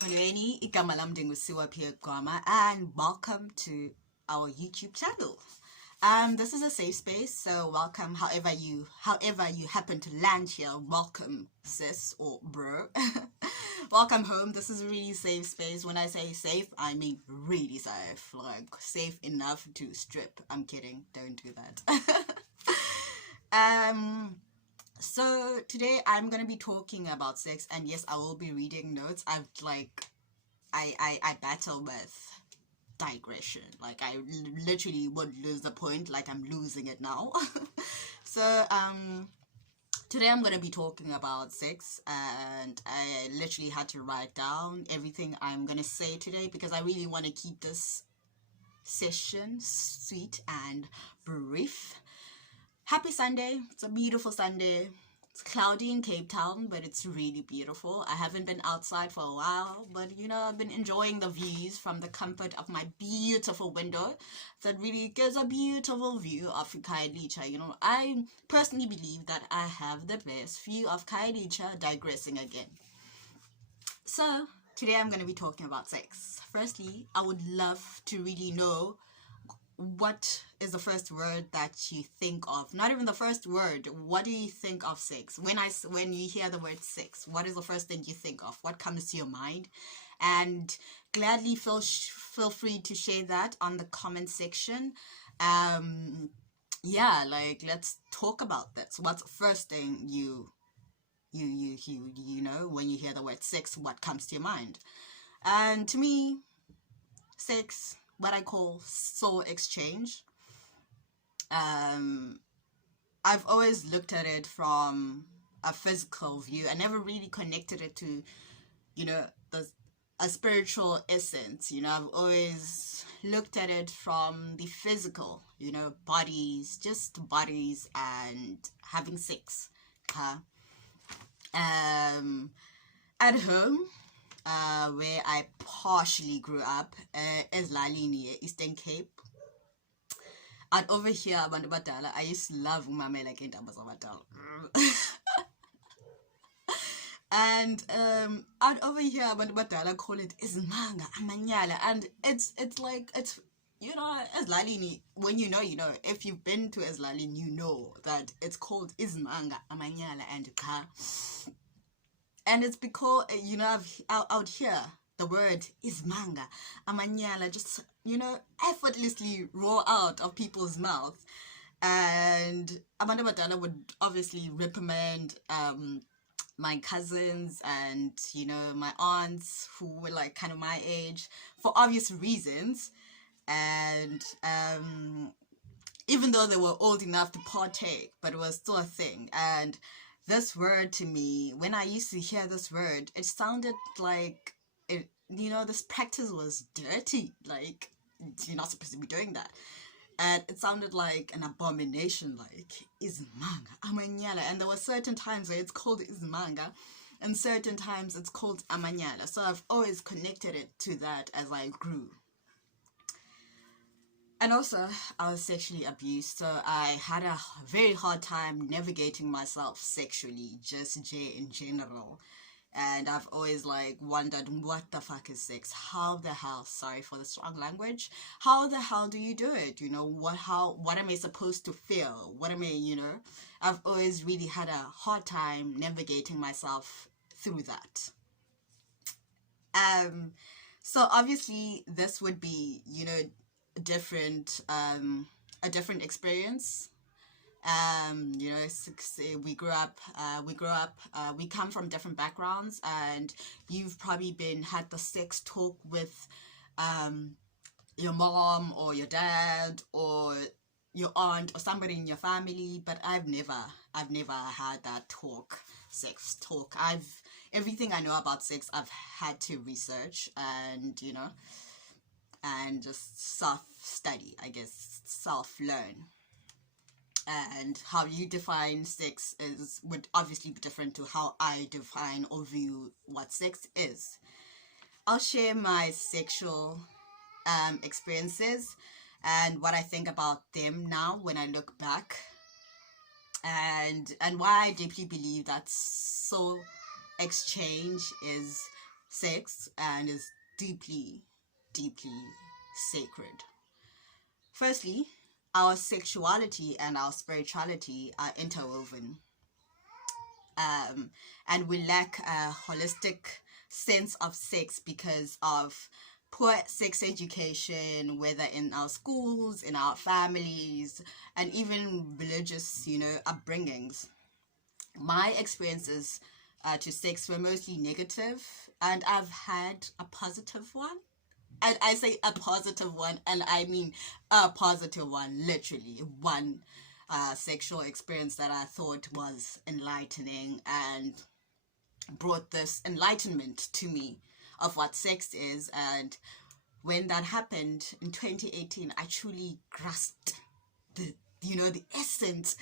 Molweni, igama lam ndinguSiwa Gwama, and welcome to our YouTube channel. This is a safe space, so welcome however you happen to land here. Welcome, sis or bro. Welcome home. This is a really safe space. When I say safe, I mean really safe. Like safe enough to strip. I'm kidding. Don't do that. So today I'm gonna be talking about sex, and yes, I will be reading notes. I battle with digression. Like I literally would lose the point. Like I'm losing it now. So today I'm gonna be talking about sex, and I literally had to write down everything I'm gonna say today because I really want to keep this session sweet and brief. Happy Sunday. It's a beautiful Sunday. It's cloudy in Cape Town, but it's really beautiful. I haven't been outside for a while, but I've been enjoying the views from the comfort of my beautiful window that really gives a beautiful view of Khayelitsha. I personally believe that I have the best view of Khayelitsha, digressing again. So today I'm going to be talking about sex. Firstly, I would love to really know what is the first word that you think of. Not even the first word. What do you think of sex? When you hear the word sex, what is the first thing you think of? What comes to your mind? And gladly feel free to share that on the comment section. Yeah, like let's talk about that. So what's the first thing you know when you hear the word sex? What comes to your mind? And to me, sex, what I call soul exchange. I've always looked at it from a physical view. I never really connected it to, a spiritual essence. I've always looked at it from the physical, bodies, just bodies and having sex. At home, where I partially grew up, ezilalini, Eastern Cape. And over here, abantu badala, I used to love umamela iindaba zabadala. And over here, abantu badala call it izimanga, amanyala, and it's ezilalini. When you know. If you've been to ezilalini, you know that it's called izimanga, amanyala, and cha. And it's because, out here, the word izimanga, amanyala, just, effortlessly roll out of people's mouths. And abantu badala would obviously reprimand my cousins and, my aunts who were like kind of my age for obvious reasons. And even though they were old enough to partake, but it was still a thing. And this word to me, when I used to hear this word, it sounded like it, this practice was dirty. Like, you're not supposed to be doing that. And it sounded like an abomination, like izimanga, amanyala. And there were certain times where it's called izimanga, and certain times it's called amanyala. So I've always connected it to that as I grew. And also, I was sexually abused, so I had a very hard time navigating myself sexually, just in general. And I've always wondered, what the fuck is sex? How the hell, sorry for the strong language, how the hell do you do it? What am I supposed to feel? I've always really had a hard time navigating myself through that. So obviously this would be, a different experience. We come from different backgrounds, and you've probably had the sex talk with your mom or your dad or your aunt or somebody in your family, but I've never had that sex talk. Everything I know about sex, I've had to research and and just self-study, I guess, self-learn. And how you define sex would obviously be different to how I define or view what sex is. I'll share my sexual experiences and what I think about them now when I look back, and why I deeply believe that soul exchange is sex and is deeply, deeply sacred. Firstly, our sexuality and our spirituality are interwoven, and we lack a holistic sense of sex because of poor sex education, whether in our schools, in our families, and even religious, upbringings. My experiences to sex were mostly negative, and I've had a positive one. And I say a positive one, and I mean a positive one, literally one sexual experience that I thought was enlightening and brought this enlightenment to me of what sex is. And when that happened in 2018, I truly grasped the essence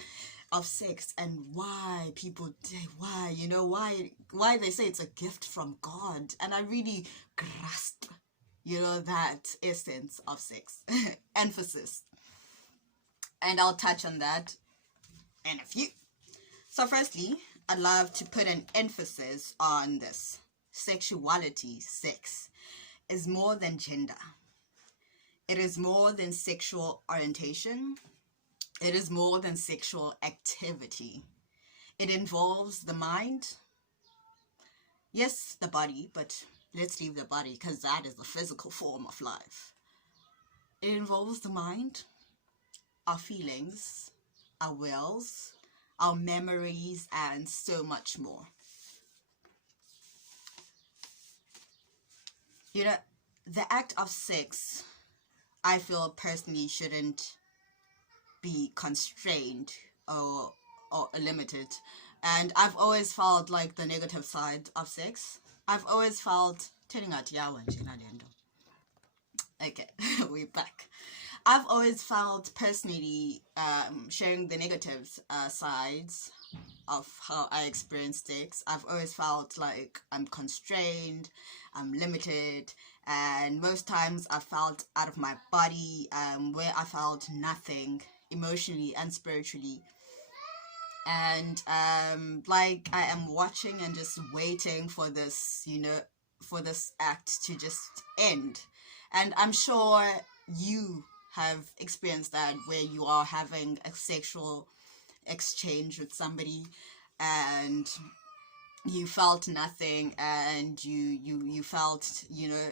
of sex and why people why they say it's a gift from God. And I really grasped that essence of sex. Emphasis. And I'll touch on that in a few. So firstly, I'd love to put an emphasis on this. Sexuality, sex, is more than gender. It is more than sexual orientation. It is more than sexual activity. It involves the mind. Yes, the body, but let's leave the body because that is the physical form of life. It involves the mind, our feelings, our wills, our memories, and so much more. The act of sex, I feel personally, shouldn't be constrained or limited. And I've always felt like the negative side of sex. I've always felt okay, we're back. I've always felt personally, sharing the negative sides of how I experience sex. I've always felt like I'm constrained, I'm limited, and most times I felt out of my body, where I felt nothing emotionally and spiritually. And like I am watching and just waiting for this, for this act to just end. And I'm sure you have experienced that, where you are having a sexual exchange with somebody and you felt nothing, and you felt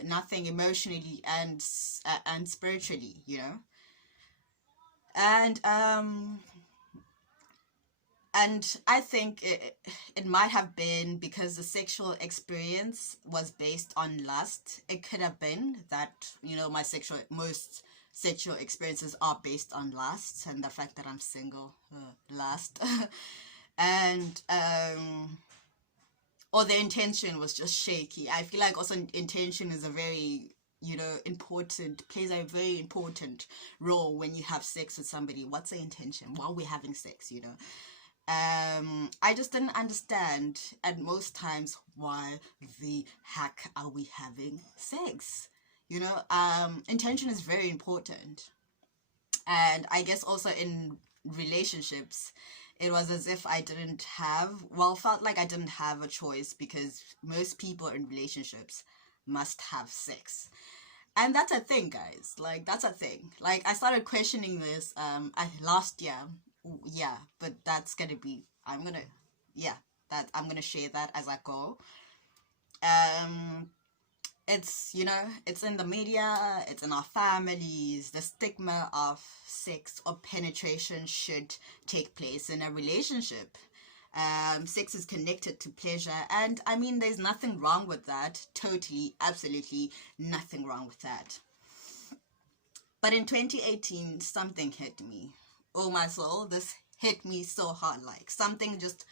nothing emotionally and spiritually, and I think it might have been because the sexual experience was based on lust. It could have been that most sexual experiences are based on lust, and the fact that I'm single, lust. And or the intention was just shaky. I feel like also intention is a very plays a very important role when you have sex with somebody. What's the intention while we're having sex? I just didn't understand at most times why the heck are we having sex. Intention is very important. And I guess also in relationships, it was as if felt like I didn't have a choice, because most people in relationships must have sex. And that's a thing, guys. Like, that's a thing. Like, I started questioning this last year. Yeah, but that's gonna be, I'm gonna share that as I go. It's it's in the media, it's in our families. The stigma of sex or penetration should take place in a relationship. Sex is connected to pleasure, and I mean, there's nothing wrong with that. Totally, absolutely nothing wrong with that. But in 2018, something hit me. Oh my soul, this hit me so hard. Like, something just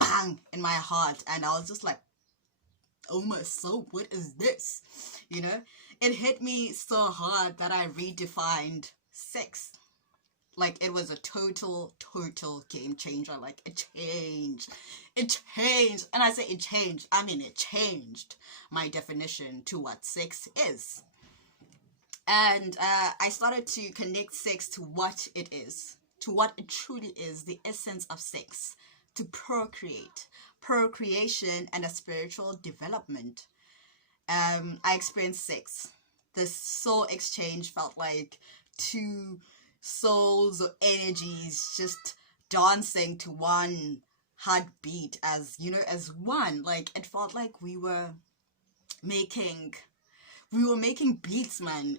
bang in my heart, and I was just like, oh my soul, what is this? It hit me so hard that I redefined sex. Like, it was a total game changer. Like, it changed. And I say it changed, I mean, it changed my definition to what sex is. And I started to connect sex to what it is, to what it truly is, the essence of sex, to procreation and a spiritual development. I experienced sex. The soul exchange felt like two souls or energies just dancing to one heartbeat, as you know, as one. Like it felt like making making beats, man.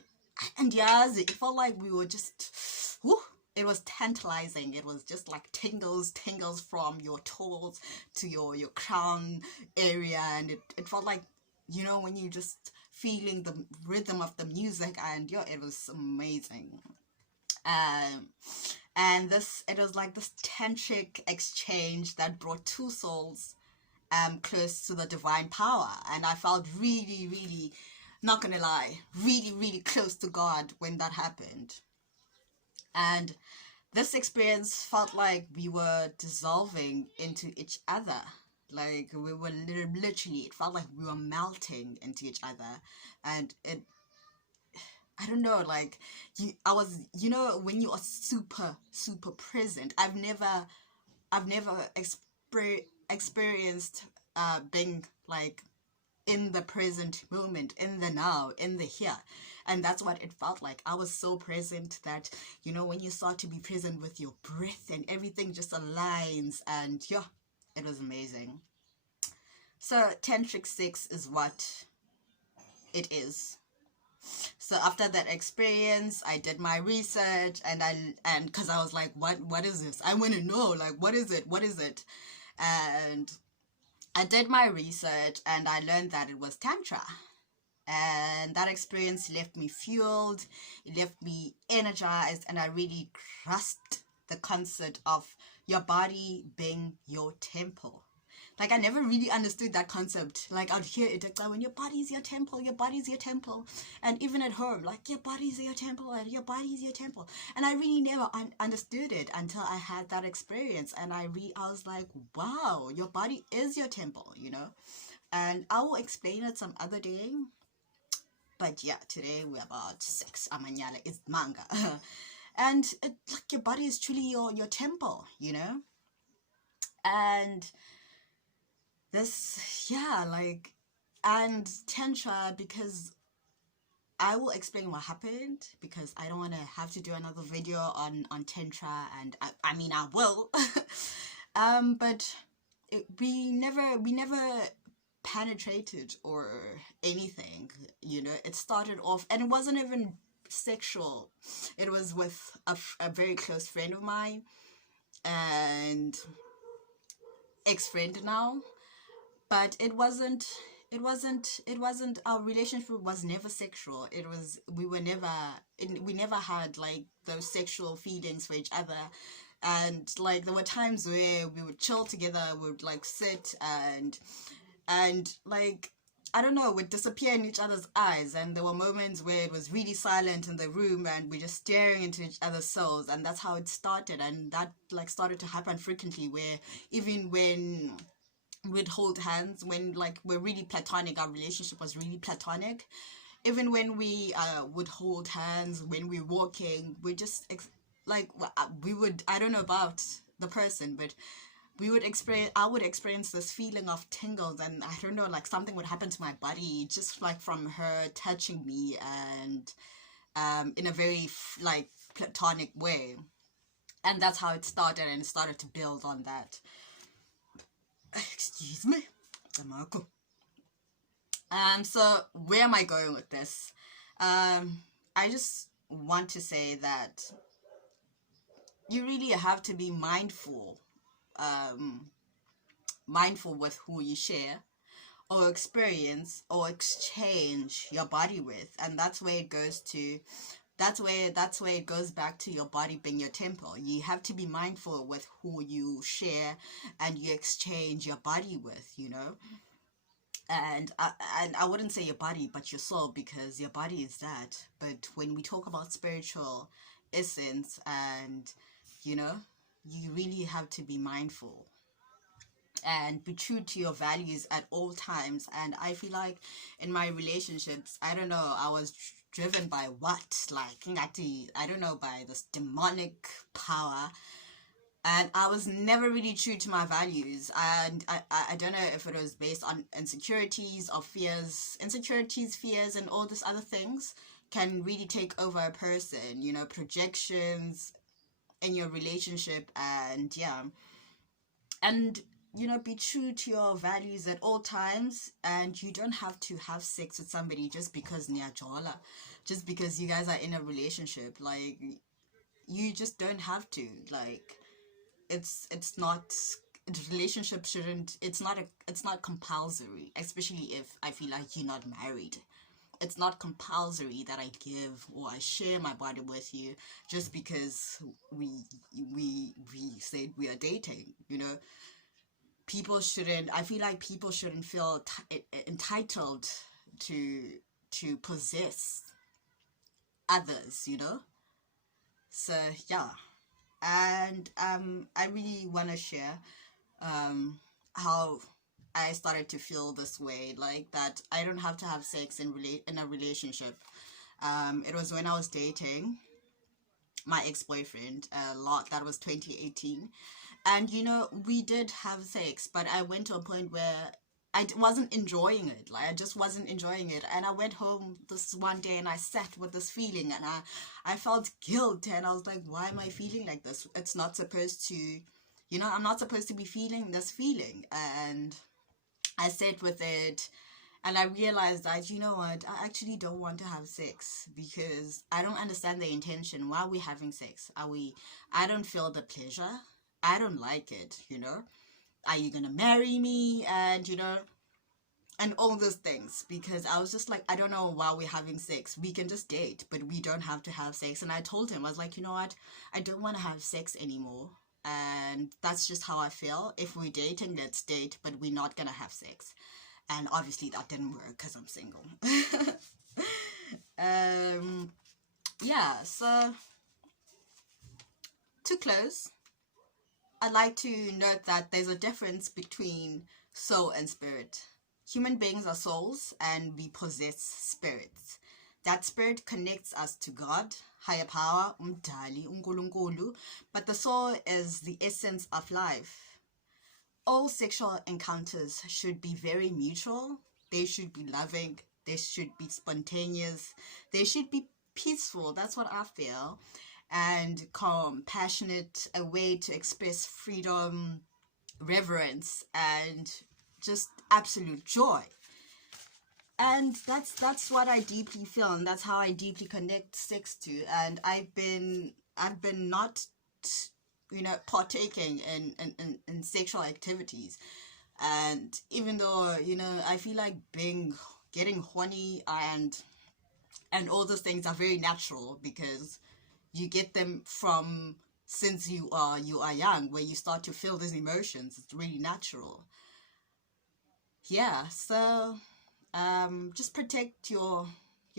And yes, it felt like we were just whew, it was tantalizing. It was just like tingles from your toes to your crown area, and it felt like, you know, when you just feeling the rhythm of the music, and yeah, it was amazing. um and this it was like this tantric exchange that brought two souls close to the divine power, and I felt really, really, not gonna lie, really, really close to God when that happened. And this experience felt like we were dissolving into each other. Like we were literally, it felt like we were melting into each other. And I don't know, like I was, you know, when you are super, super present. I've never experienced being like in the present moment, in the now, in the here. And that's what it felt like. I was so present that, you know, when you start to be present with your breath and everything just aligns, and yeah, it was amazing. So tantric sex is what it is. So after that experience, I did my research, and because I was like, what is this? I want to know, like, what is it? And I did my research, and I learned that it was Tantra. And that experience left me fueled, it left me energized, and I really grasped the concept of your body being your temple. Like I never really understood that concept. Like I'd hear it like, when your body's your temple, your body's your temple. And even at home, like your body's your temple and your body's your temple. And I really never understood it until I had that experience. And I was like, wow, your body is your temple, you know. And I will explain it some other day. But yeah, today we're about sex. Amanyala is manga. And like your body is truly your temple, you know. And this, yeah, like, and Tantra, because I will explain what happened, because I don't want to have to do another video on Tantra, and I mean I will. But we never penetrated or anything, you know. It started off, and it wasn't even sexual. It was with a very close friend of mine, and ex-friend now. But it wasn't our relationship was never sexual. It was we never had like those sexual feelings for each other. And like there were times where we would chill together, we would like sit and like, I don't know, would disappear in each other's eyes. And there were moments where it was really silent in the room, and we're just staring into each other's souls. And that's how it started. And that like started to happen frequently, where even when we'd hold hands, when like we're really platonic, our relationship was really platonic. Even when we would hold hands, when we're walking, we just like we would, I don't know about the person, but I would experience this feeling of tingles, and I don't know, like something would happen to my body just like from her touching me, and in a very like platonic way. And that's how it started, and it started to build on that. Excuse me, Camagu. So where am I going with this? I just want to say that you really have to be mindful with who you share or experience or exchange your body with. And that's where it goes back to your body being your temple. You have to be mindful with who you share and you exchange your body with, you know. And I wouldn't say your body but your soul, because your body is that. But when we talk about spiritual essence, and you know, you really have to be mindful and be true to your values at all times. And I feel like in my relationships, I don't know, I was driven by what, like, I don't know, by this demonic power. and I was never really true to my values. And I don't know if it was based on insecurities or fears. Insecurities, fears, and all these other things can really take over a person, you know, projections in your relationship. And yeah, and you know, be true to your values at all times. And you don't have to have sex with somebody just because niyajola, just because you guys are in a relationship. Like, you just don't have to. Like, it's not, relationship shouldn't, it's not compulsory, especially if I feel like you're not married. It's not compulsory that I give or I share my body with you just because we said we are dating, you know. People shouldn't, I feel like people shouldn't feel entitled to possess others, you know. So yeah. And I really want to share um how I started to feel this way, like that I don't have to have sex in a relationship. It was when I was dating my ex-boyfriend a lot. That was 2018. And you know, we did have sex, but I went to a point where wasn't enjoying it. Like, I just wasn't enjoying it. And I went home this one day and I sat with this feeling, and I felt guilt, and I was like, why am I feeling like this? It's not supposed to, you know, I'm not supposed to be feeling this feeling. And I sat with it, and I realized that, you know what, I actually don't want to have sex because I don't understand the intention. Why are we having sex? I don't feel the pleasure. I don't like it, you know. Are you gonna marry me? And, you know, and all those things, because I was just like, I don't know why we're having sex. We can just date, but we don't have to have sex. And I told him, I was like, you know what, I don't want to have sex anymore. And that's just how I feel. If we're dating, let's date, but we're not gonna have sex. And obviously that didn't work because I'm single. Yeah, so to close, I'd like to note that there's a difference between soul and spirit. Human beings are souls and we possess spirits. That spirit connects us to God, higher power, umdali, unkulunkulu, but the soul is the essence of life. All sexual encounters should be very mutual. They should be loving. They should be spontaneous. They should be peaceful. That's what I feel. And compassionate, a way to express freedom, reverence, and just absolute joy. And that's what I deeply feel, and that's how I deeply connect sex to. And I've been not, you know, partaking in sexual activities. And even though, you know, I feel like getting horny and all those things are very natural, because you get them from since you are young, where you start to feel these emotions. It's really natural. Yeah, so just protect your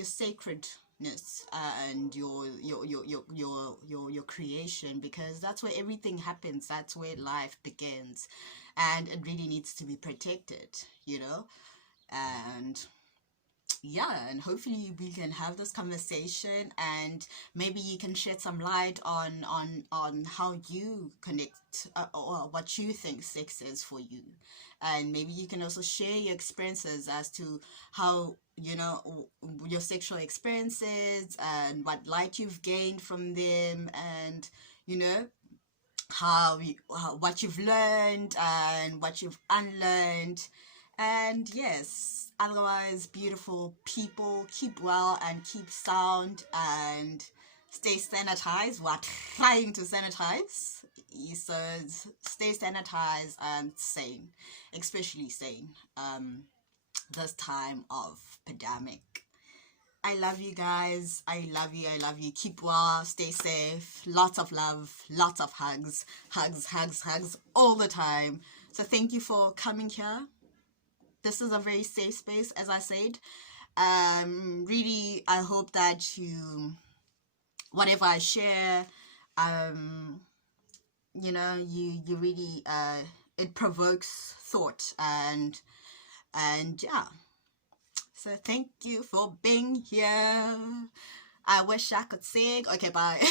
sacredness, and your creation, because that's where everything happens. That's where life begins, and it really needs to be protected, you know. And yeah, and hopefully we can have this conversation, and maybe you can shed some light on how you connect, or what you think sex is for you. And maybe you can also share your experiences as to how, you know, your sexual experiences and what light you've gained from them, and, you know, what you've learned and what you've unlearned. And yes, otherwise, beautiful people, keep well and keep sound, and stay sanitized. We're trying to sanitize. So stay sanitized and sane, especially sane, this time of pandemic. I love you guys. I love you. I love you. Keep well. Stay safe. Lots of love. Lots of hugs. Hugs, hugs, hugs all the time. So thank you for coming here. This is a very safe space, as I said. Really, I hope that whatever I share, um, you know, you really, it provokes thought, and yeah. So thank you for being here. I wish I could sing. Okay, bye.